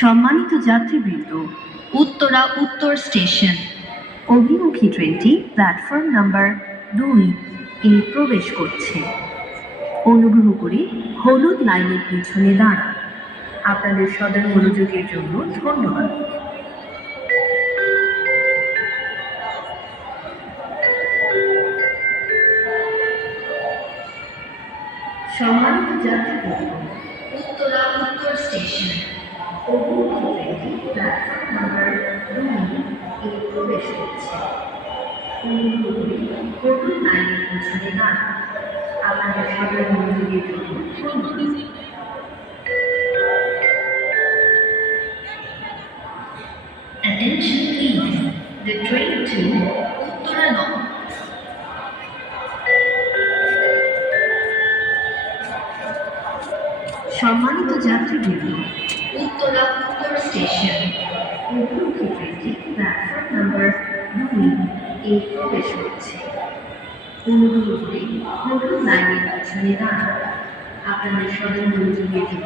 সম্মানিত যাত্রীবৃন্দ, উত্তরা উত্তর স্টেশন। অভিমুখী ট্রেনটি প্ল্যাটফর্ম নাম্বার দুই এ প্রবেশ করছে। অনুগ্রহ করে হলুদ লাইনের পিছনে দাঁড়ান। আপনাদের সদয় মনোযোগের জন্য ধন্যবাদ। সম্মানিত যাত্রীবৃন্দ, উত্তরা উত্তর স্টেশন। অভিমুখী ট্রেনটি প্ল্যাটফর্ম নাম্বার দুই এ প্রবেশ করছে অনুগ্রহ করে লাইনের পিছনে দাঁড়ান আপনাদের সদয় মনোযোগের জন্য Attention, please. The train to Uttara সম্মানিত যাত্রীবৃন্দ Uttala Uttara Station. উপর থেকে ঠিক প্ল্যাটফর্ম নাম্বার দুই এ প্রবেশ করছে অনুগ্রহ করে নতুন লাইনের পিছনে দাঁড়ান আপনাদের সদন মন্ত্রীর জন্য